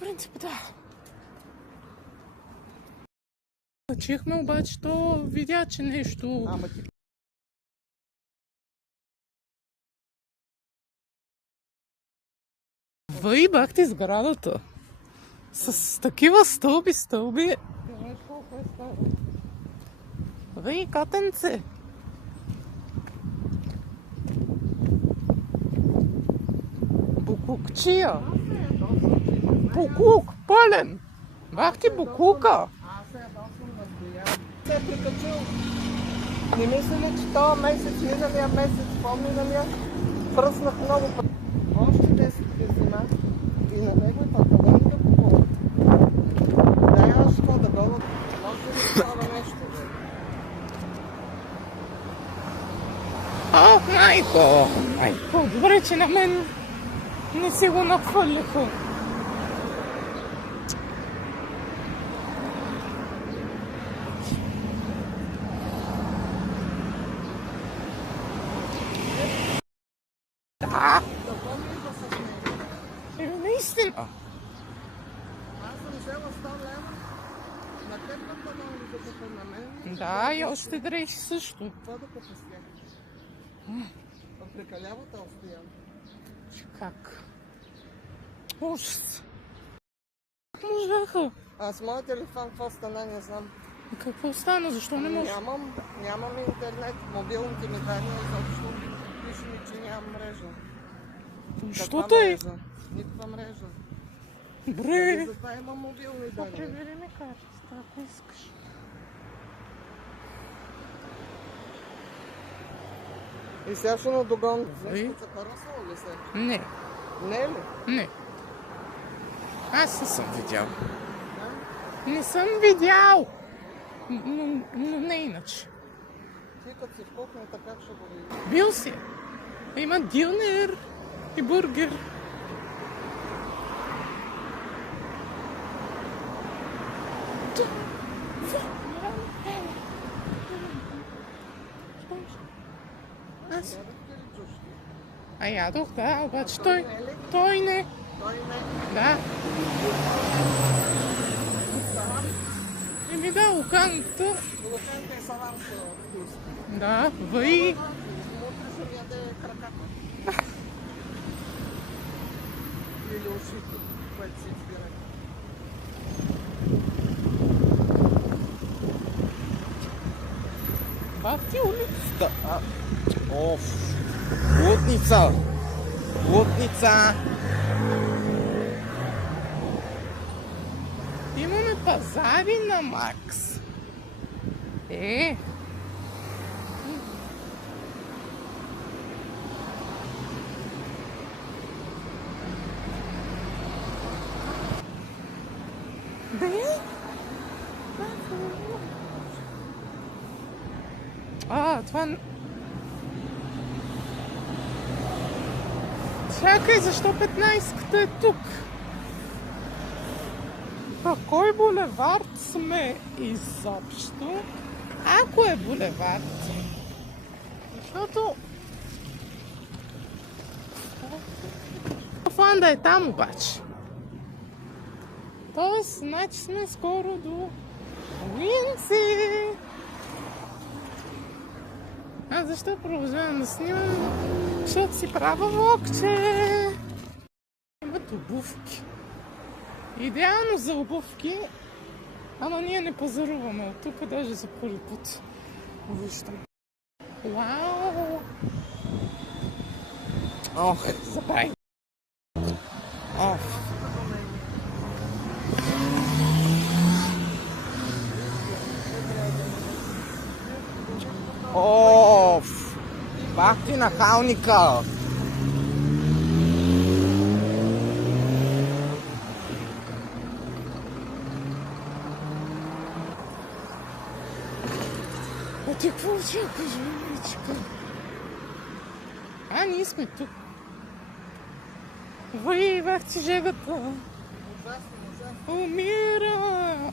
принцип, да. Качихме, обаче то видя, че нещо... Въй, бах ти сградата. С такива стълби. Въй, катенце. Букукчия. Букук, пълен. Бах ти букука. Се е прикачил. Не мисля ли, че този месец, миналия месец, по-миналия, пръснах много пъти. Още 10 зима и на него и пък да купуват. Дай аз що да бъдат. Може да ми става нещо. Ох, майко! Майко, добре, че на мен не си го нахвърляха. Да! Наистина! Аз съм взела 100 лева. На теб да да купа на мен. Да, и още дрехи също. Това да купа с тях. Прекалявата остоян. Как? Ужас! Можаха! А с моят телефон какво стана, не знам. Какво стана? Защо не може? Нямам интернет. Мобилните ми данни изобщо пише ми, че нямам мрежа. Що тъй? Никаква мрежа. Добре. Затова имам мобилни данни. Пребери ми картата, ако искаш. И сега ще надогон. И? Нещо запаросало ли се? Не. Не ли? Не. Аз не съм видял. Да? Не съм видял! Но не иначе. Ти като си в кухнята, как ще го видиш? Бил си. Има дюнер и бургер. Аз? А ядох, да, обаче той не. Той не. Да. Еми да, луканта. Луканта и салам са вкусни. Да, въй. Утре ще яде краката. Или ушите, което си избира. Бах ти улицата. Оф. Лутница. Лутница. Имаме пазари на Макс. Това... Чакай, защо 15-ката е тук? А кой булевард сме изобщо? Ако е булевард? Защото... Фанда е там обаче. Тоест, значи сме скоро до Уинси. А защо продължавам да снимам? Защото си правя влогче. Имат обувки. Идеално за обувки, ама ние не пазаруваме. От тук даже за първи път виждам. Вау! Ох, забай! Ох! Оф! Бах ти нахалника! А ти какво очакваш, мечка? Ние сме тук. Въй, бах ти жегата! Умира!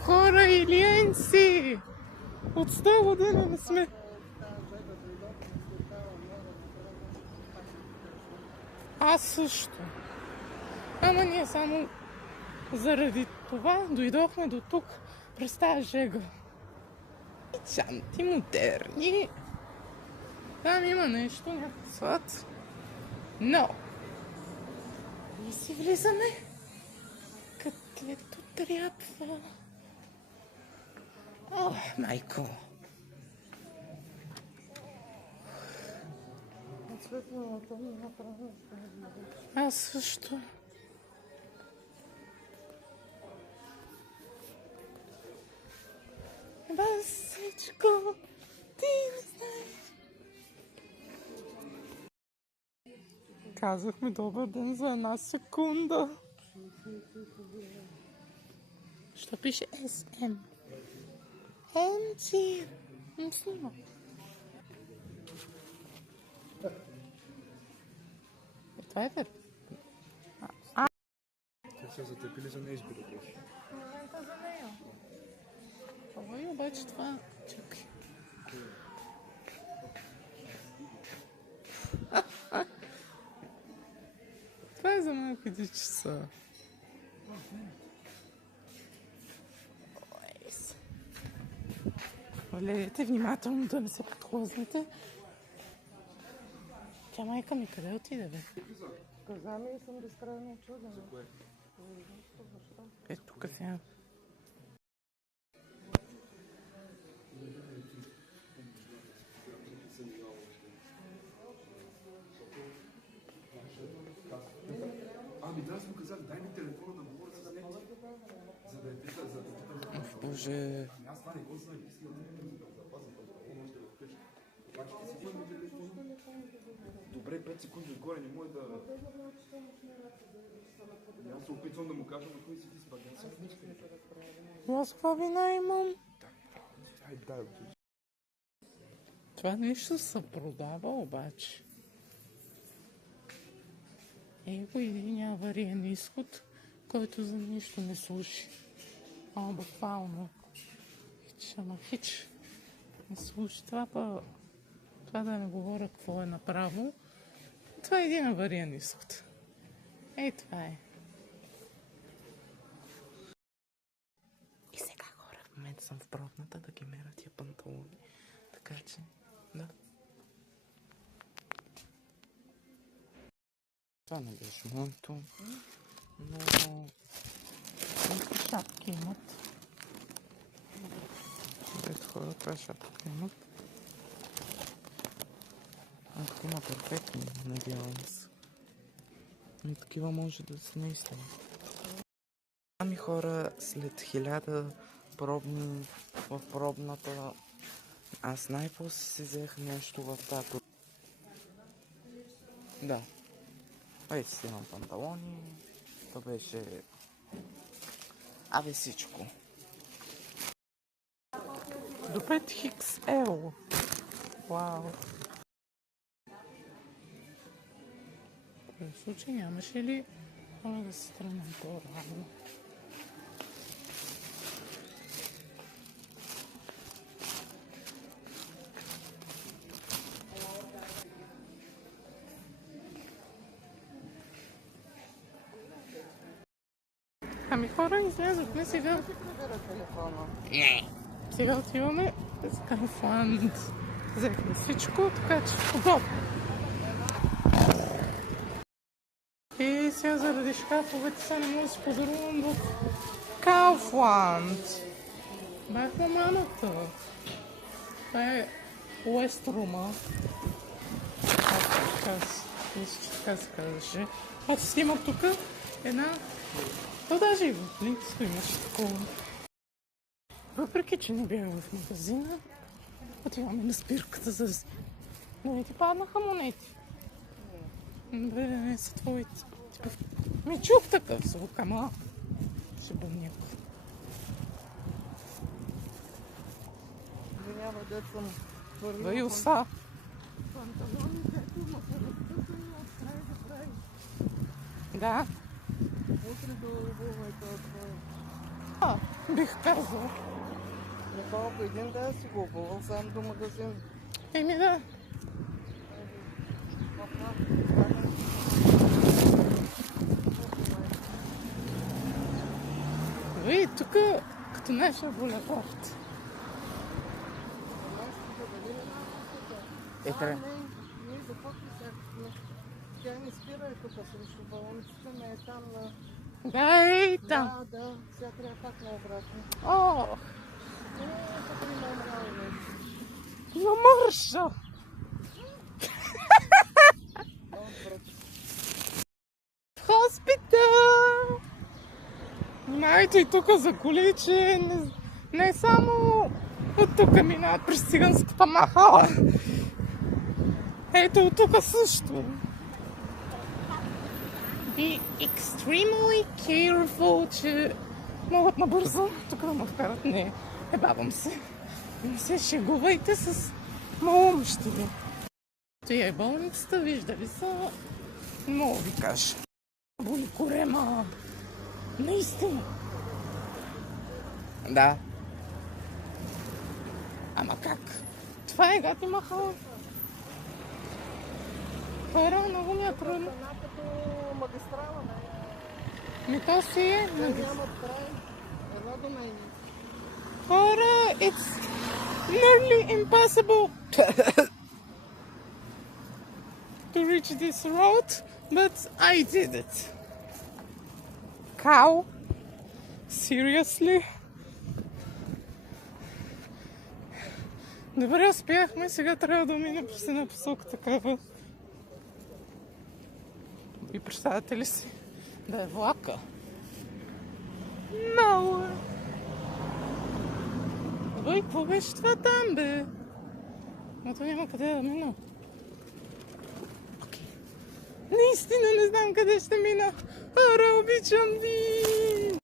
Хора, илиенци! От 100 години не сме. Аз също. Ама ние само заради това дойдохме до тук през тази жега. Чанти модерни. Там има нещо, някакъв сват. Но ние си влизаме където трябва. О, майко! Аз също. Басичко, ти не знаеш. Казахме добър ден за една секунда. Що пише SM? MC. Не снима. Това е верно. Те са затъпили за неизбира. В момента за нея. Ой, обаче това... Чакай. Това е за малко дечица. Гледайте внимателно да не се подхлъзнете. Тя майка ми къде отиде, бе? Каза ми и съм безкрайно чудена. За кое? Защо? Ето тук сега. Ами да, аз му казах, дай ми телефона да говоря с него. За да е пита, за да питам. Боже. Аз това не го знам, искам да питам, за да запазя панталон още вкъщи. Обаче ти си взема телефон. Добре, 5 секунди отгоре, не може да... Аз се опитвам да му кажа, на кой си ти спа. Аз каква вина имам? Ай, дай, Това нещо се продава обаче. Его един авариен изход, който за нищо не служи. Ама буквално. Хич, ама хич. Не служи. Това да не говоря какво е направо. Това е един авариен изход. Ей, това е. И сега хора, в момента съм в бродната да ги меря тия панталони. Така че, да. Това не беше моето, но какви шапки имат. Ето хора, каква шапка имат. Ако има перфектни, надявам се. И такива може да се наистина. Ами хора, след 1000 пробни в пробната, аз най-после си взех нещо в тази. Да. Ей си имам панталони. Това беше... Абе всичко. До 5XL. Вау. В случай нямаше ли да се тръгнем по-рано? Ами хора, излязохме сега. Телефона. Сега отиваме с Kaufland. Взехме всичко, така че удобно. И сега заради шкафовете се не мога да си подарувам в Kaufland. Бах на мамата. Това е Уеструма. Мисля, че така се казваше. Аз си имам тук една... То даже и в Линкско имаше такова. Въпреки, че не бях в магазина, отиваме на спирката за... Но не ти паднаха монети. Добре, не са твоите. Ми чух такъв звук, ама... Ще бъмняк. Извинява, дет съм Въй уса. панталоните, ма се разпъсани от край до край. Да. Утре да обуваме това. Бих казал. Не толкова един ден си го обувал сам до магазин. Еми да. Папа, Виж, тук като нашия булевард. Трябва. Ние за какво присядахме? Тя не спира е тук срещу болницата, не е там на... Да, ей там. Да, сега трябва пак на обратно. О, Тук има умрало нещо. я мърша. Хоспитал! Внимавайте и тук за коли, че не само от тук минават през циганската махала. Ето от тук също. Be extremely careful, че могат набързо тук да ме вкарат. Не, бавам се. Не се шегувайте с маломщи ви. Той е болницата, виждали са. Не мога да ви кажа. Боли корема. Наистина. Да. Ама как? Това е гати махала. Хора, много ми е трудно. Една като магистрала, не? Ми то си е. Те нямат край. Едно до мен. Хора, it's nearly impossible to reach this road, but I did it. Cow? Seriously? Добре, успяхме. Сега трябва да минем през една посока такава. И представяте ли си да е влака? Много е. Бой, какво беше това там, бе? Ето няма къде да мина. Наистина не знам къде ще мина. Хора, обичам ви!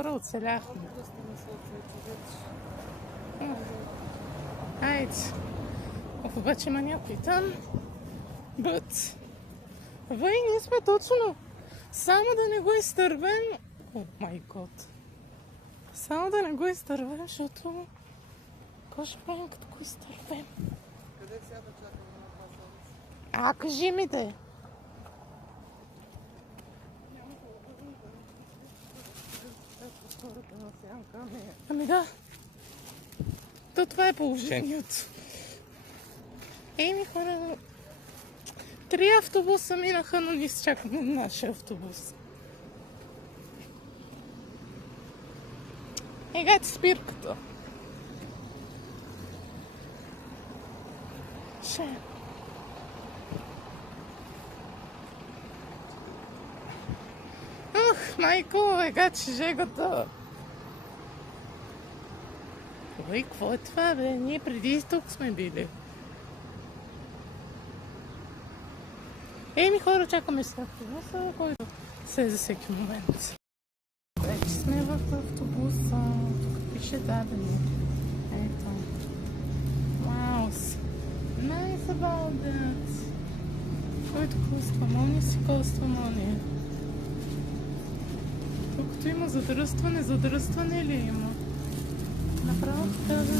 Хора, оцеляхме. Айде. Обаче има някой там. But... Вай, ние сме точно. Само да не го изтървем. О, май гот. Само да не го изтървем, защото... Какво ще правим, като го изтървем? Къде сега да чакаме на това? Кажи ми де. Ами да. То това е положението. Еми хора, 3 автобуса минаха, но ние чакаме нашия автобус. Егате спирката. Ще. Ух, майко, егаче жегата. Ой, какво е това, бе? Ние преди тук сме били. Еми хора, чакаме с автобуса, който се е за всеки момент. Вече сме в автобуса. Тук пише дадено. Ето. Вау. Nice about that. Който коства мони си коства мони. Тук има задръстване ли има? Направо така да...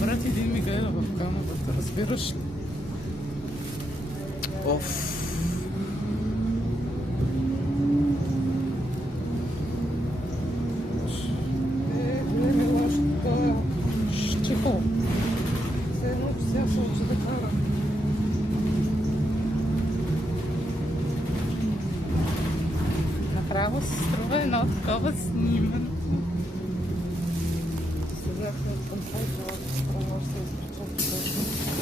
Брат, един ми гледа в камерата, разбираш ли? Оф. Не е лошо такова. Тихо. Все едно, че сега се учи да кара. Направо се струва едно такова снимане. Сега към това и това, че се изключвам точно.